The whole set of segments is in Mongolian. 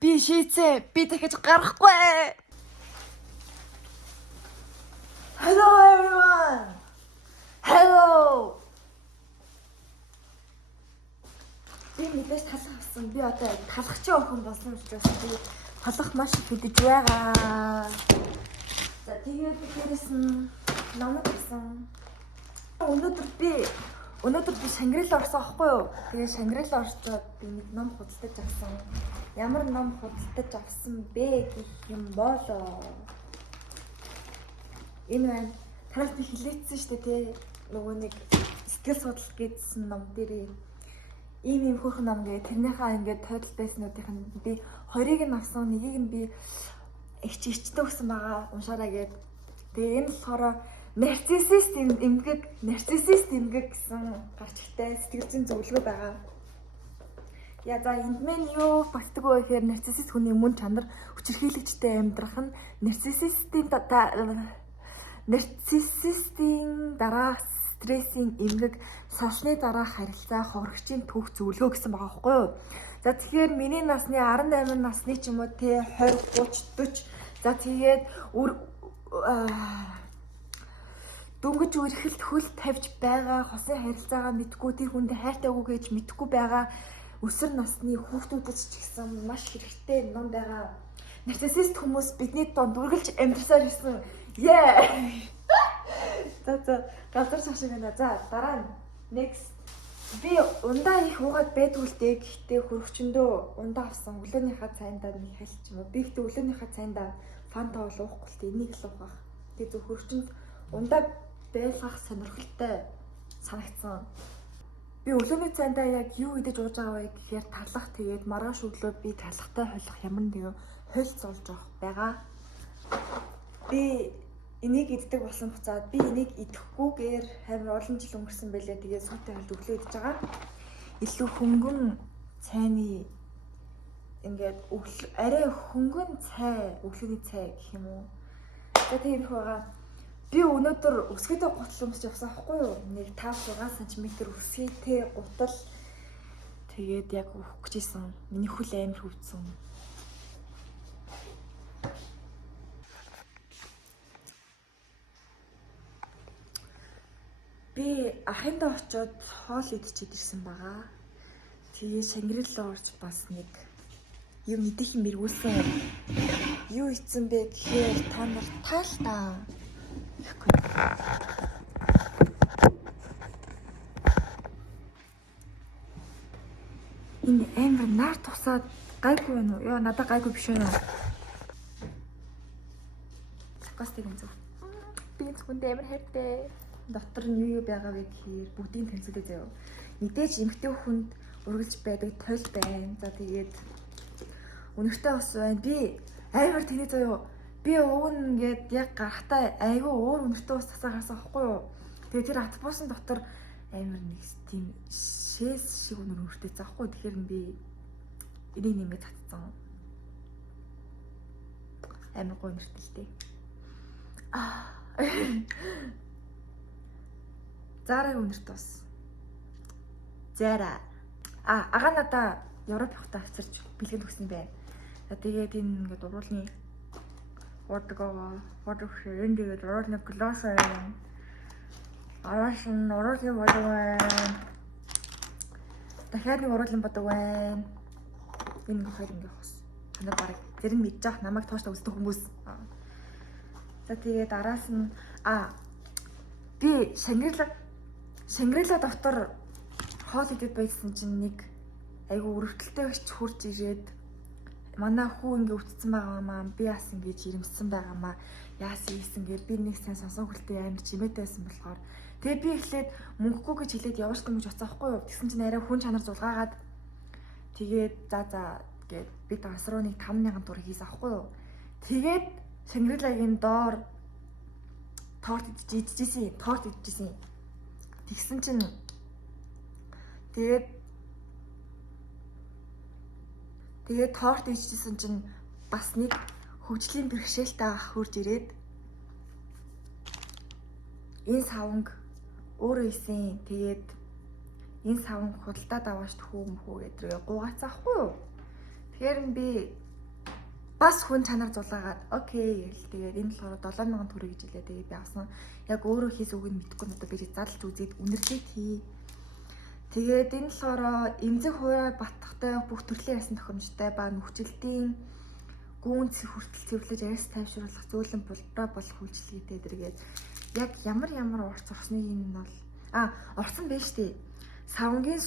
Би шийцээ. Би дахиж гарахгүй. Hello everyone. Hello. Би мэдээж талах авсан. Би одоо талах чи охин болсон учраас би талах маш их хөдөж байгаа. За тэгээд дээрээс нь намайг гэсэн. Өнөөдөр би Шангрила орсон аахгүй юу? Тэгээ Шангрила орчоод би нэг ном худалдаж авсан. Ямар ном худалдаж авсан бэ гэх юм болоо. Энэ байна. Танаас би хэлээдсэн шүү дээ тий. Нөгөө нэг сэтгэл судлал гэсэн ном дээрээ ийм хөөрхөн ном гээ тэрнийхээ ингээд тойдол байснуудын би 20-ыг нь авсан, нэгийг нь би ичтэй өгсөн байгаа уншаараа гээд. Тэгээ энэ болохоор нарциссист эмгэг гэсэн гарч ихтэй сэтгэл зүйн зөвлөгөө байгаа. Яа за энд мэн юу багтдаг вэ гэхээр нарциссист хүний мөн чанар хүчирхийлэгчтэй амьдрах нь нарциссистийн дараа стрессийн эмгэг, сошны дараах харилцаа, хохирогчийн түүх зөвлөгөө гэсэн байгаа байхгүй юу? За тэгэхээр миний насны 18 насны ч юм уу те 20, 30, 40 за тэгээд дөнгөж үргэлт хөл тавьж байгаа хосын харилцаагаа мэдгүй тэр хүнд хайртай үг гэж мэдгүй байгаа өсвөр насны хүүхдүүдэд ч гэсэн маш хэрэгтэй ном байгаа. Нарциссист хүмүүс бидний донд үргэлж амьдарсаар ирсэн. За газар цаашаа гэнэ. За дараа нь next би ундаа их уугаад байдгүй л дээ. Гэхдээ хөрөгчөндөө ундаа авсан. Өглөөнийхөө цайндаа нэг хальч юм уу. Би ихтэй өглөөнийхөө цайндаа фанта бол уухгүй л дээ. Энийг л уух. Тэгээ зөв хөрөгчөнд ундаа байлгах сонирхолтой санагдсан. Би өглөөний цайндаа яг юу идэж ууж байгаа вэ гэхээр талах тэгээд маргааш өглөө би талахтай хойлох ямар нэгэн хойлц олж авах байгаа. Би энийг иддэг болсон буцаад би энийг идэхгүйгээр амар олон жил өнгөрсөн байлээ. Тэгээд сүүтэй хальт өглөө идэж байгаа. Илүү хөнгөн цайны ингээд арай хөнгөн цай, өглөөний цай гэх юм уу. За тийм их байгаа. Би өнөөдөр өсгийтэй гутал өмсч явсан аахгүй юу? Нэг 5-6 см өсгийтэй гутал тэгээд яг өөх гэжсэн. Миний хөл амар хөвдсөн. Би ахындаа очиод хоол идчихэд ирсэн байгаа. Тэгээ Шангрила орж бас нэг юм идэх юм эргүүлсэн. Юу ицсэн бэ гэхээр та нар таалтаа. Энэ амар нар тусаад гайгүй байна уу? Яа надад гайгүй биш байна уу? Цогцтой юм зөв. Би зөвхөн амар хайртай. Дотор нь юу байгаа вэ гэхээр бүгдийг танилцуулъя заяа. Мэдээж эмэгтэй хүнд ургалж байдаг тойл байна. За тэгээд өнөртэй бас байна. Би амар тэний заяа. Би уун ингээд яг гарахтаа айгүй өөр өнөртэй ус тасаа харсан байхгүй юу? Тэгээд тэр автобусын дотор амар нэг тийм шээс шиг өнөртэй заахгүй. Тэгэхээр би энийг нэмээд татсан. Амар гоё нэртэй л дээ. Зара өнөрт бас. Зара. Ага надаа Европ явахдаа авчирч бэлгэнд өгсөн байна. За тэгээд энэ ингээд уруулны water энэ тэгээд уруулны гласс байна. Араш нь уруулны бодог байна. Дахиад нэг уруулны бодог байна. Энэ хоёр ингээд хос. Танаа барыг зэрэг мэдж авах намайг тооштой үздэг хүмүүс. За тэгээд араас нь би Шангрила дотор хоол идэж байсан чинь нэг айгу өрөвдөлтэй гэж хурж ирээд манай хүү ингээ өвдсөн байгаамаа би бас ингээ жирэмсэн байгаамаа яасан ийсэн гээ би нэг сайн сонсон хөлтэй амар чимээтэй байсан болохоор тэгээ би эхлээд мөнгөгүй гэж хэлээд явуулсан гэж бодсон байхгүй юу. Тэгсэн чинь арай хүн чанар зулгаагаад тэгээд за гээд би дансруу нэг 5,000 төгрөг хийсэн байхгүй юу. Тэгээд Шангрилагийн доор торт идчихсэн. Тэгсэн чинь тэгээд торт идчихсэн чинь бас нэг хөгжлийн бэрхшээлтэй ах хурж ирээд энэ саванг өөрөө исэн. Тэгээд энэ саванг худалдаад аваач хүү гэдэг гуугаацсан ахгүй юу. Тэгэхээр би бас хүн чанар зулаагаад окей гэл тэгээд энэ болохоор 7000 төгрөг гэж хэлээ. Тэгээд би авсан. Яг өөрөө хийс үгийг мэдэхгүй надад би зарлж үзээд үнэрлээд хий. Тэгээд энэ болохоор эмзэг хуурай батхтай бүх төрлийн ясан тохиомжтой ба нөхцөлтийн гүнц хүртэл цэвэрлэж араас тайвшруулах зөөлөн пулбараа болох үйлчлэгээтэй дэргээд яг ямар урц усны юм нь бол урц нь биш тий. Савнгийн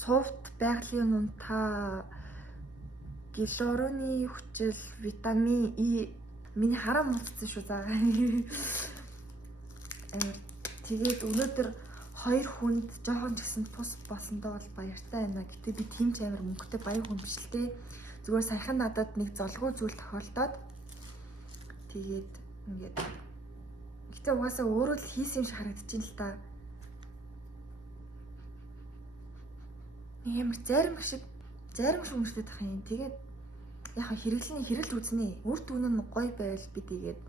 сувт байгалийн нунтаа гиалуроны хүчил витамин E миний хараа мулцсан шүү заа. Тэгээд өнөөдөр 2 хүнд жоохон ч гэсэн тус болсондоо бол баяртай байна. Гэтэ би тийм ч амар мөнгөтэй баяр хүн биш л дээ. Зүгээр саяхан надад нэг золгүй зүйл тохиолдоод тэгээд ингээд гэтээ угаасаа өөрөө л хийсэн юм шиг харагдчихээн л та. Ямар зарим шиг өнгөрчдөд тах юм. Тэгээд яг хэрэглэж үзнэ. Үр дүн нь гоё байвал би тэгээд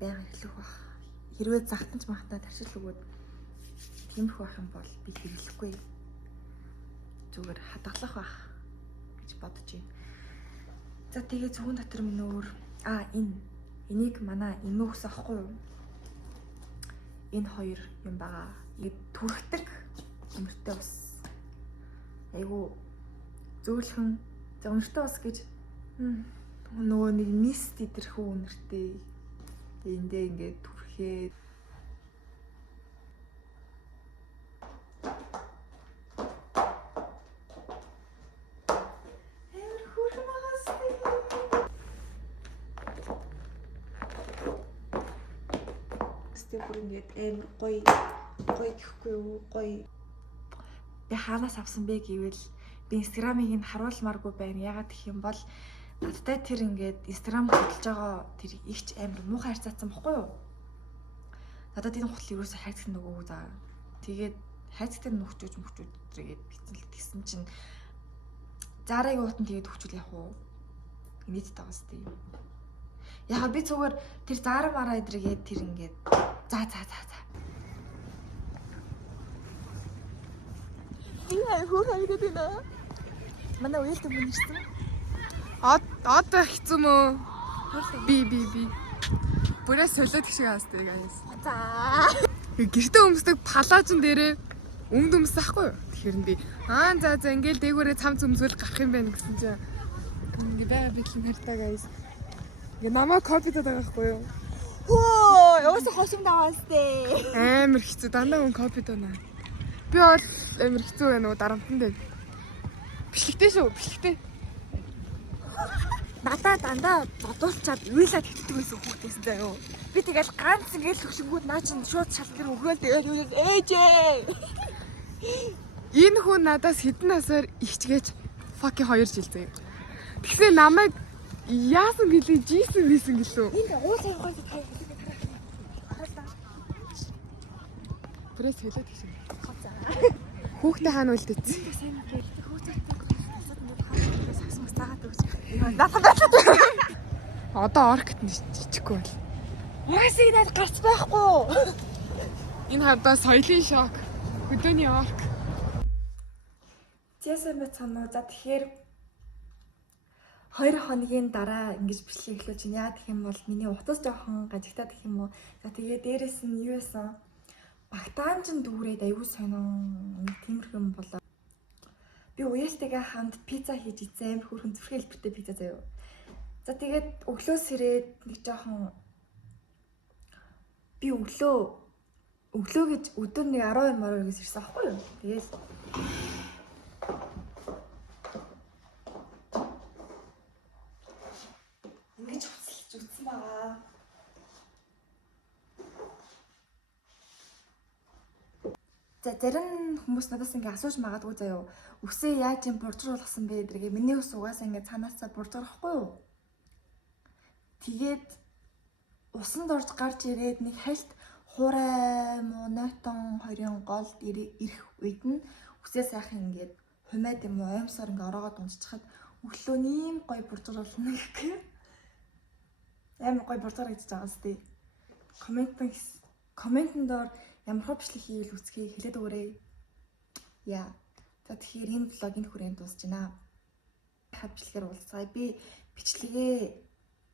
байга хэлэх бах. Хэрвээ захтанч махтаа таршил өгөөд тиймэрхүү байх юм бол би хэрэглэхгүй. Зүгээр хадгалах бах гэж бодож байна. За тэгээд зөвхөн дотор минь өөр энийг манай эмээ өгсөн аахгүй юу? Энэ 2 юм байгаа. Ингээд түрхдэг өмөртэй ус. Айгу зөөлхөн өмөртэй ус гэж нөгөө нэг мист идэрхүү үнэртэй. Эндээ ингээд түрхээд бүр ингээд амар гоё гэхгүй юу гоё. Би хаанаас авсан бэ гэвэл би инстаграмыг нь харуулмааргүй байна. Ягаад гэх юм бол надтай тэр ингээд инстаграм хөтлөж байгаа тэр ихч амар муухай харьцаацсан баггүй юу? Надад энэ хутал ерөөсөө хайцдаг нөгөө заа. Тэгээд хайцдаг нөхчөөж тэгээд бицэн тэгсэн чинь заарыг уутан тэгээд хөвчүүл явах уу? Инээдтэй байгаа сте. Яга би зүгээр тэр заараа мараа идэргээд тэр ингээд за. Яа хөө хайгаад байна. Манай уялд юм ирсэн. Одоо хэцүү мөө. Би. Бүрээ солиод гişиг хаастай guys. За. Гэртээ өмсдөг палаажн дээрээ өмд өмсөхгүй юу? Тэгэхээр би за ингээл дээгүүрээ цамц өмсвөл гарах юм байна гэсэн чинь ингээ байга битлэн хартай guys. Ингээ намаа копидод байгаа байхгүй юу? Хөө, яваасаа хошимд аваастай. Амар хэцүү дандаа хүн копид байна. Би бол амар хэцүү байна уу дарамтан дээр. Бичлэгтэй шүү, бичлэгтэй. Надаа дандаа бодуулчаад уйлаад хэвтдэг байсан хүүхдээсэн заа юу. Би тэгэл ганц ингээл хөшгүүд наа чин шууд шалтгар өгөөл тэгэл ээжээ. Энэ хүн надаас хэдэн насаар ихчгээж fucking 2 жил заяа. Тэгсэн намайг яасан гэлээ жийсэн гэлээ. Энд уус авах гэж Пресс хэлээд гэсэн. Хүүхдээ хаана үлдээц? Одоо оркт жижиггүй бол. Уусыг надад гарч байхгүй. Энэ хадаа соёлын шок. Хөдөөний орк. Зэсэн мэт санаа. За тэгэхээр 2 хоногийн дараа ингэж бичлэг эхлүүлж байна. Яа гэх юм бол миний утас жоохон гажигтаа гэх юм уу. За тэгээ дээрэс нь юу байсан? Багтаанчин дүүрээд аюу сонин нэг тиймэрхүү юм болоо. Би уяалтайгаа хамт пицца хийж ийцэн амар хөрхөн зүрхэн хэлбэртэй пицца заяа. За тэгээд өглөөс ирээд нэг жоохон би өглөө гэж өдөр нэг 12 морогоос ирсэн аахгүй юу. Тэгээд ингэж хуцалж үтсэн байгаа. За зарим хүмүүс надаас ингэ асууж магадгүй заяа. Үсээ яаж юм буржруулсан бэ гэдгээ миний ус угаасаа ингэ цаанаасаа буржуулахгүй юу? Тэгээд усанд орж гарч ирээд нэг хальт хуурай муу нойтон 20 голд ирэх үед нь үсээ сайхан ингээд хумаад юм уу аимсаар ингээ ороогоод унцчихад өглөө нэм гой буржуулна гэх. Амар гой буржуулж гэж байгаа сте. Комментэн доор ямар хөө бичлэг хийгээл үцгээ хэлээд өгөөрэй. Яа. За тэгэхээр энэ влог энэ хүрээнд дуусч байна. дахиад бичлэгээр уулзцгаая. Би бичлэгээ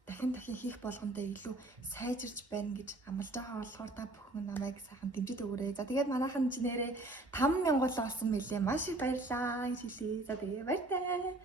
дахин хийх болгондоо илүү сайжирч байна гэж амлаж байгаа болохоор та бүхэн намайг сайхан дэмжиж өгөөрэй. За тэгээд манайхан ч нэрээ 5,000 болсон мэлээ. Маш их баярлалаа гэж хэлье. За тэгээд баяртай.